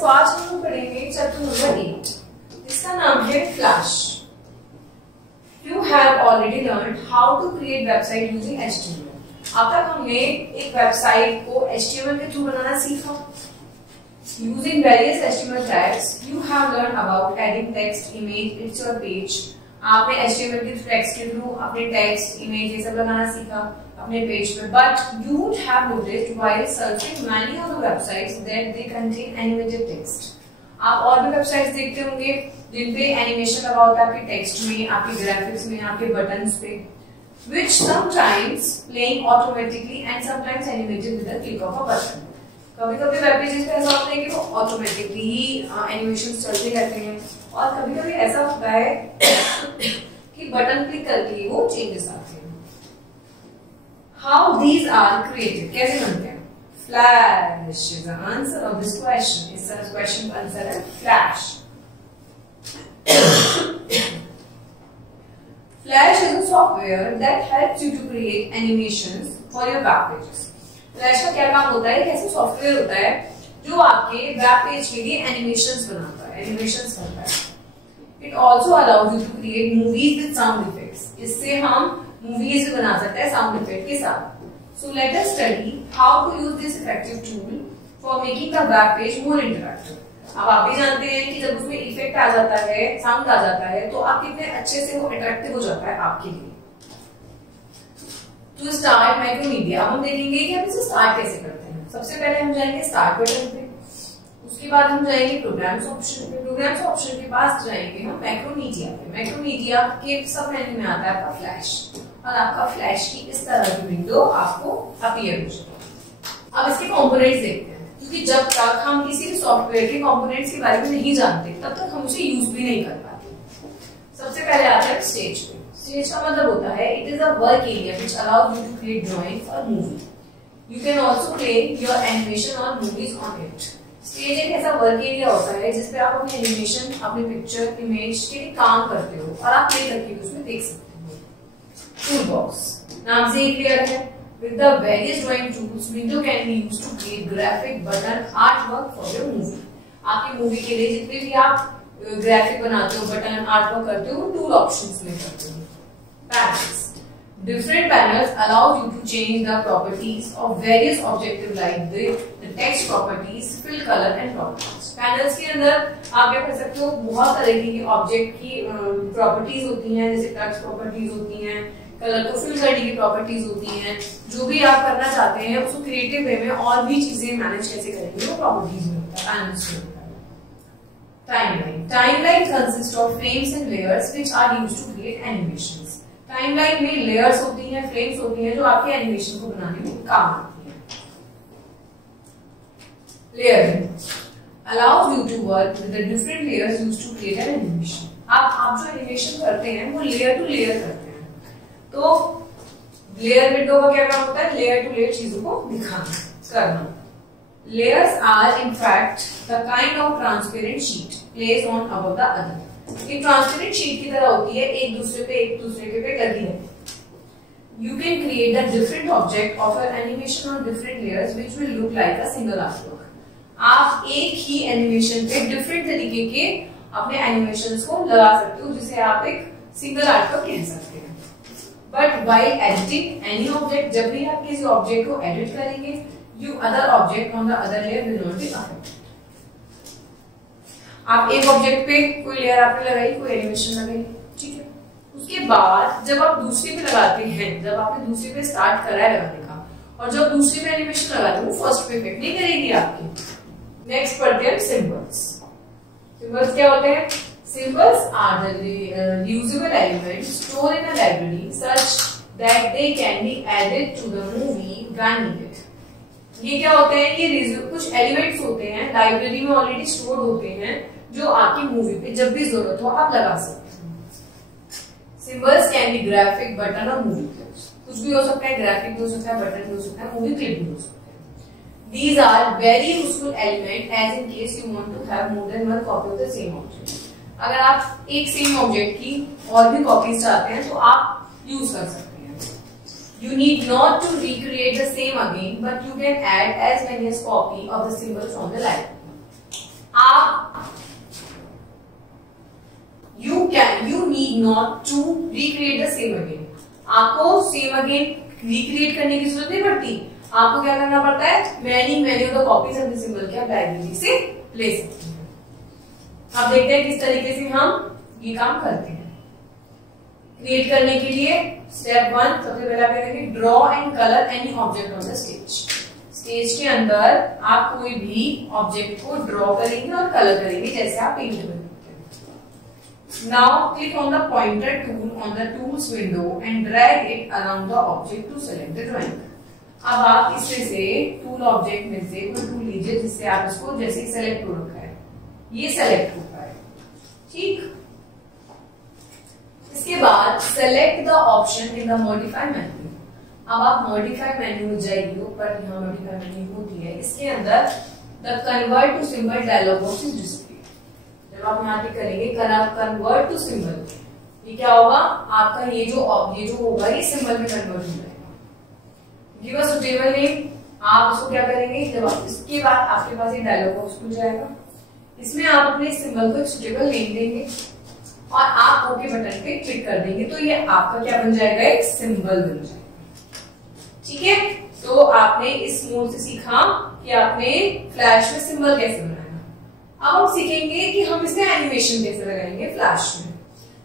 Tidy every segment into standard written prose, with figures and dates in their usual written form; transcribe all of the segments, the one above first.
तो आज हम लोग पढ़ेंगे चैप्टर नंबर 8, इसका नाम है flash. You have already learned how to create website using HTML. अब तक हमने एक वेबसाइट को HTML के थ्रू बनाना सीखा। Using various HTML tags, you have learned about adding text, image, picture, page. आपने HTML के टेक्स्ट के थ्रू अपने टेक्स्ट, इमेज ये सब लगाना सीखा अपने पेज पे। But you would have noticed while searching many of the websites that they contain animated text. आप और भी वेबसाइट्स देखते होंगे जिनपे एनिमेशन लगा होता है आपके टेक्स्ट में, आपके ग्राफिक्स में, आपके बटन्स पे, which sometimes playing automatically and sometimes animated with the click of a button. कभी-कभी वेब पेजेस पे ऐसा होता है कि वो ऑटोमेटिकली ही एनिमेशन चलते रहते हैं और कभी-कभी ऐसा होता है कि बटन क्लिक करके वो चेंजेस आते हैं। How these are created? कैसे बनते हैं? Flash is the answer of this question. इस क्वेश्चन का आंसर है Flash. Flash is a software that helps you to create animations for your web pages. Flash का क्या काम होता है? एक ऐसा सॉफ्टवेयर होता है जो आपके वेब पेज के लिए एनिमेशंस बनाता है, एनिमेशंस करता है। It also allows you to create movies with sound effects. इससे हम मूवीज भी बना सकते हैं साउंड इफेक्ट के साथ। So let us study how to use this effective tool for making the web page more interactive. अब आप भी जानते हैं कि जब उसमें इफेक्ट आ जाता है, साउंड आ जाता है, तो आप कितने अच्छे से वो अट्रैक्टिव हो जाता है आपके लिए। To start मैक्रोमीडिया, हम देखेंगे कि हम इसे स्टार्ट कैसे करते हैं। सबसे पहले हम जाएंगे स्टार्ट बटन पे, उसके बाद हम जाएंगे प्रोग्राम्स ऑप्शन पे, प्रोग्राम्स ऑप्शन के पास जाएंगे हम मैक्रोमीडिया पे। मैक्रोमीडिया के सब मेन्यू में आता है आपका फ्लैश और आपका फ्लैश की इस तरह की विंडो आपको अपीयर हो जाएगी। अब इसके कंपोनेंट्स देखते हैं, क्योंकि जब तक हम किसी भी सॉफ्टवेयर के कंपोनेंट्स के बारे में नहीं जानते तब तक हम उसे यूज भी नहीं कर पाते। सबसे पहले आता है स्टेज पे। स्टेज का मतलब होता है it is a work area which allows you to create drawings और movie. You can also play your animation और मूवीज ऑन इट। स्टेज एक ऐसा वर्क एरिया होता है जिसपे आप अपने एनिमेशन, अपने पिक्चर, इमेज के लिए काम करते हो और आप प्ले करके भी उसमें देख सकते हो। टूल बॉक्स नाम से ही क्लियर है। With the various drawing tools, window can be used to create graphic, button, art work for your movie. आपकी मूवी के लिए जितने भी आप ग्राफिक बनाते हो, बटन, आर्ट वर्क करते हो, वो टूल ऑप्शंस में करते हो। Panels. Different panels allow you to change the properties of various objects like the text properties, fill color and properties. Panels के अंदर आप क्या कर सकते हो? बहुत तरह की ऑब्जेक्ट की प्रॉपर्टीज होती हैं, जैसे टेक्स्ट प्रॉपर्टीज होती हैं, कलर को फिल करने की प्रॉपर्टीज होती हैं। जो भी आप करना चाहते हैं उसको क्रिएटिव वे में और भी चीजें मैनेज कैसे करेंगे वो प्रॉपर्टीज में होता है, पैनल्स में होता है। Timeline. Timeline consists of frames and layers which are used to create animations. Timeline में लेयर्स होती हैं, फ्रेम्स होती हैं जो आपके एनिमेशन को बनाने में काम आती हैं। Layering allows you to work with the different layers used to create an animation. आप जो एनिमेशन करते हैं वो लेयर टू लेयर करते हैं। तो लेयर विंडो का क्या काम होता है? लेयर टू लेयर चीजों को दिखाना, करना। Layers are in fact the kind of transparent sheet placed on above the other. एक ट्रांसपेरेंट शीट की तरह होती है, एक दूसरे पे लगी रहती है। You can create a different object of an animation on different layers which will look like a single artwork. आप एक ही एनिमेशन पे डिफरेंट तरीके के अपने एनिमेशंस को लगा सकते हो, जिसे आप एक सिंगल आर्टवर्क कह सकते हैं। But while editing any object, जब भी आप किसी ऑब्जेक्ट को एडिट करेंगे, you other object on the other layer will not be affected. आप एक ऑब्जेक्ट पे कोई लेयर आपने लगाई, कोई एनिमेशन लगाई, ठीक है। उसके बाद जब आप दूसरे पे लगाते हैं, जब आपने दूसरे पे स्टार्ट करा है लगाने का और जब दूसरे पे एनिमेशन लगाते हैं, वो फर्स्ट पे इफेक्ट नहीं करेगी आपकी। नेक्स्ट पढ़ते हैं सिंबल्स। सिंबल्स क्या होते हैं? Symbols are the usable elements stored in a library such that they can be added to the movie when needed. ये क्या होते हैं? ये कुछ एलिमेंट्स होते हैं, लाइब्रेरी में ऑलरेडी स्टोर्ड होते हैं, जो आपकी मूवी पे जब भी जरूरत हो आप लगा सकते हैं। Symbols can be graphic, button और मूवी क्लिप्स। कुछ भी हो सकता है, ग्राफिक भी हो सकता है, बटन भी हो सकता है, मूवी क्लिप भी हो सकता है। These are very useful element as in case you want to have more than one copy of the same object. अगर आप एक सेम ऑब्जेक्ट की और भी कॉपीज चाहते हैं तो आप यूज कर सकते हैं। You need not to recreate the same again, but you can add as many as copy of the symbols from the library. आप you need not to recreate the same again. आपको same again recreate करने की जरूरत नहीं पड़ती. आपको क्या करना पड़ता है, many of the copies of the symbol के आप लाइब्रेरी से ले सकते हैं. अब देखते हैं किस तरीके से हम ये काम करते हैं. क्रिएट करने के लिए स्टेप 1 सबसे पहले आप क्या करेंगे, draw and colour any object on the stage. Stage के अंदर आप कोई भी ऑब्जेक्ट को ड्रॉ करेंगे और कलर करेंगे जैसे आप पेंट में. Now click on the pointer tool on the tools window and drag it around the object to select the drawing. अब आप इसमें से टूल ऑब्जेक्ट में से कोई टूल लीजिए जिससे आप इसको जैसे सेलेक्ट हो रखा है, ये सेलेक्ट हो पाए. ठीक. इसके बाद select the option in the modify menu. अब आप मॉडिफाई मेन्यू में जाइए, ऊपर यहाँ मॉडिफाई मेन्यू होती है, इसके अंदर the convert to symbol dialog box is display. जब आप यहाँ क्लिक करेंगे कन्वर्ट टू सिंबल, ये क्या होगा, आपका ये जो होगा ये सिंबल में कन्वर्ट हो जाएगा. Give a suitable name. आप इसको क्या करेंगे, जब आप इसके बाद आपके पास ये डायलॉग बॉक्स खुल जाएगा, इसमें आप अपने सिंबल को एक सुटेबल नेम देंगे और आप ओके बटन पे क्लिक कर देंगे तो ये आपका क्या बन जाएगा, एक सिंबल बन जाएगा. ठीक है. तो आपने इस मोड से सीखा कि आपने फ्लैश में सिंबल कैसे बनाया. अब हम सीखेंगे कि हम इसमें एनिमेशन कैसे लगाएंगे फ्लैश में.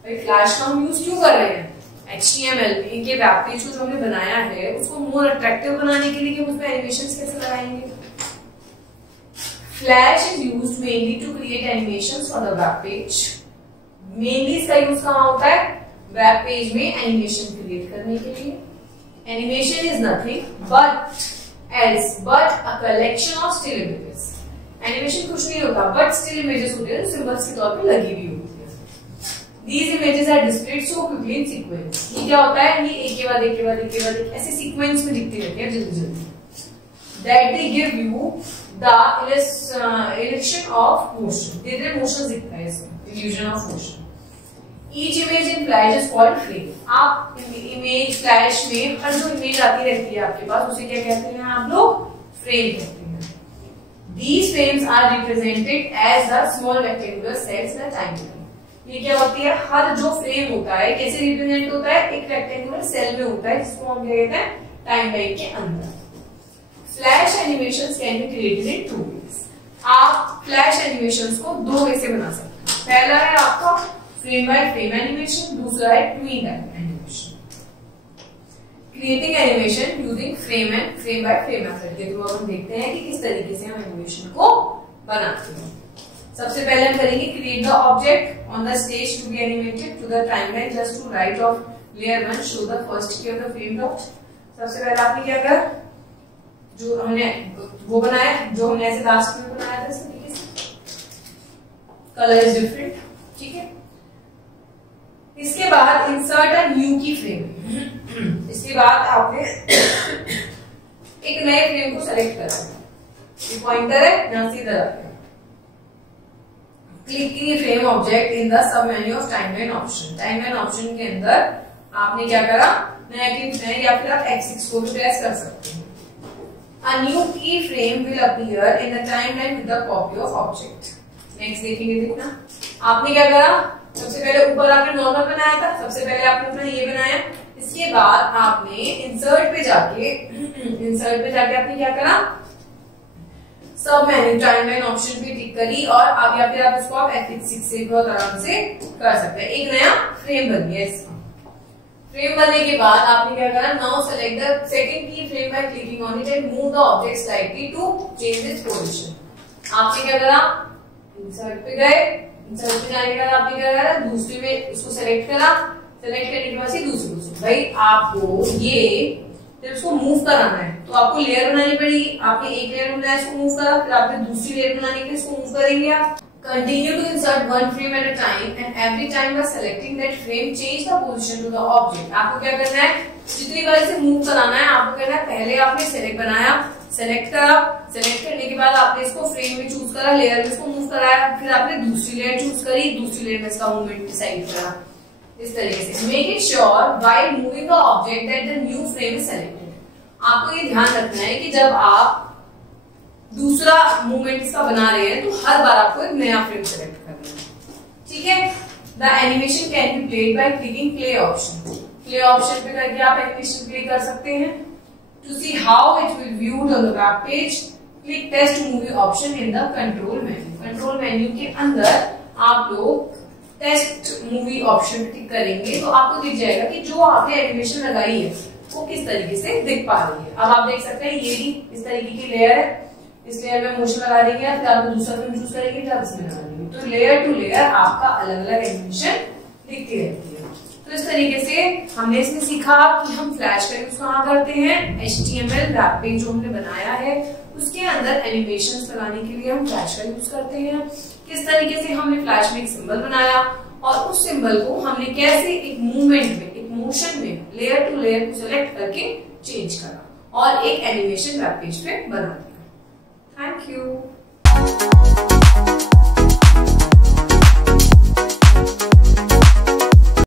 भाई फ्लैश का हम यूज क्यों कर रहे हैं, HTML में के वेब पेज को जो हमने बनाया है उसको मोर अट्रैक्टिव बनाने के लिए हम उसमें एनिमेशंस कैसे लगाएंगे. Flash is used mainly to create animations for the web page. मेनली इसका यूज कहाँ होता है, वेब पेज में एनिमेशन क्रिएट करने के लिए. Animation is nothing but a collection of still images. Animation कुछ नहीं होता बट स्टिल इमेजेस होते हैं जो सिंबल्स के तौर पे लगी हुई होती है. These images are displayed so quickly in sequence. ये क्या होता है, ये एक के बाद एक ऐसे सीक्वेंस में दिखती रहती है जल्दी. That they give you the illusion of motion. धीरे मोशन दिखता है इसमें, illusion of motion. Each image in Flash is called frame. आप इमेज फ्लैश में हर जो इमेज आती रहती है आपके पास उसे क्या कहते हैं आप लोग, फ्रेम कहते हैं. These frames are represented as the small rectangular cells in a timeline. ये क्या होती है, हर जो फ्रेम होता है कैसे रिप्रेजेंट होता है, एक रेक्टेंगुलर सेल में होता है जिसको हम क्या कहते हैं, टाइमलाइन के अंदर. Flash animations can be created in 2 ways. आप फ्लैश एनिमेशंस को 2 वे से बना सकते हैं. पहला है आपका फ्रेम बाय फ्रेम एनिमेशन, दूसरा है twin animation. Creating animation using frame and frame by frame method के थ्रू हम देखते हैं कि किस तरीके से हम एनिमेशन को बनाते हैं. सबसे पहले हम करेंगे create the object on the stage to be animated to the timeline just to right of layer 1 show the first key of the frame dot. सबसे पहले आपने क्या करा, जो हमने वो बनाया जो हमने ऐसे लास्ट में बनाया था इस तरीके से, कलर इज डिफरेंट. ठीक है. इसके बाद इंसर्ट अ न्यू की फ्रेम. इसके बाद आपने एक नए फ्रेम को सेलेक्ट करा, ये पॉइंटर है यहां से इधर आएगा. क्लिक की frame object in the sub menu of timeline option. Timeline option के अंदर आपने क्या करा, नया क्लिक बनाया या फिर आप F6 को भी प्रेस कर सकते हैं. A new keyframe will appear in the timeline with the copy of object. Next देखेंगे. देखना आपने क्या करा, सबसे पहले ऊपर आपने नॉर्मल बनाया था, सबसे पहले आपने अपना ये बनाया. इसके बाद आपने इंसर्ट पे जाके आपने क्या करा, सब मेन्यू टाइमलाइन ऑप्शन पे टिक करी और अब या फिर आप इसको आप F6 से बहुत आराम से कर सकते हैं. एक नया फ्रेम बन गया. इसका फ्रेम बनने के बाद आपने क्या करा, now select the second key frame by clicking on it and move the object slightly to change its position. आपने क्या करा, इंसर्ट पे गए, इंसर्ट पे जाने के बाद आपने क्या करा, दूसरी में इसको सेलेक्ट करा, सेलेक्ट करने के बाद से दूसरी. भाई आपको ये जब इसको मूव कराना है तो आपको लेयर बनानी पड़ेगी. आपने एक लेयर बनाया, इसको मूव करा, फिर आपने दूसरी लेयर बनाने के लिए इसको मूव करेंगे. आप Continue to insert one frame at a time and every time by selecting that frame change the position to the object. आपको क्या करना है, जितनी बार इसे मूव कराना है आपको करना है, पहले आपने सेलेक्ट बनाया, सेलेक्ट करा, सेलेक्ट करने के बाद आपने इसको फ्रेम में चूज करा, लेयर में इसको मूव कराया, फिर आपने दूसरी लेयर चूज करी, दूसरी लेयर में इसका मूवमेंट डिसाइड करा. इस तरीके से make it sure while moving the object that the new frame is selected. आपको ये ध्यान रखना है कि जब आप दूसरा मूवमेंट इसका बना रहे हैं तो हर बार आपको एक नया फ्रेम सेलेक्ट करना है, ठीक है। The animation can be played by clicking play option. Play option पे करके आप एनिमेशन प्ले कर सकते हैं। To see how it will viewed on the web page, click test movie option in the control menu. Control menu के अंदर आप लोग टेस्ट मूवी ऑप्शन क्लिक करेंगे तो आपको दिख जाएगा कि जो आपने एनिमेशन लगाई है वो किस तरीके से दिख पा रही है। अब आप देख सकते हैं ये भी इस तरीके की लेयर है, इस लेयर में मोशन लगा देंगे, फिर आप दूसरा फ्रेम चूज करेंगे, फिर आप इसमें लगा देंगे, तो लेयर टू लेयर आपका अलग अलग एनिमेशन दिखती रहती है। तो इस तरीके से हमने इसमें सीखा कि हम फ्लैश का यूज कहाँ करते हैं। HTML वेब पेज जो हमने बनाया है उसके अंदर एनिमेशन लगाने के लिए हम फ्लैश का यूज करते हैं। किस तरीके से हमने फ्लैश में एक सिंबल बनाया और उस सिंबल को हमने कैसे एक मूवमेंट में, एक मोशन में लेयर टू लेयर को सिलेक्ट करके चेंज करा और एक एनिमेशन वेब पेज पे बना।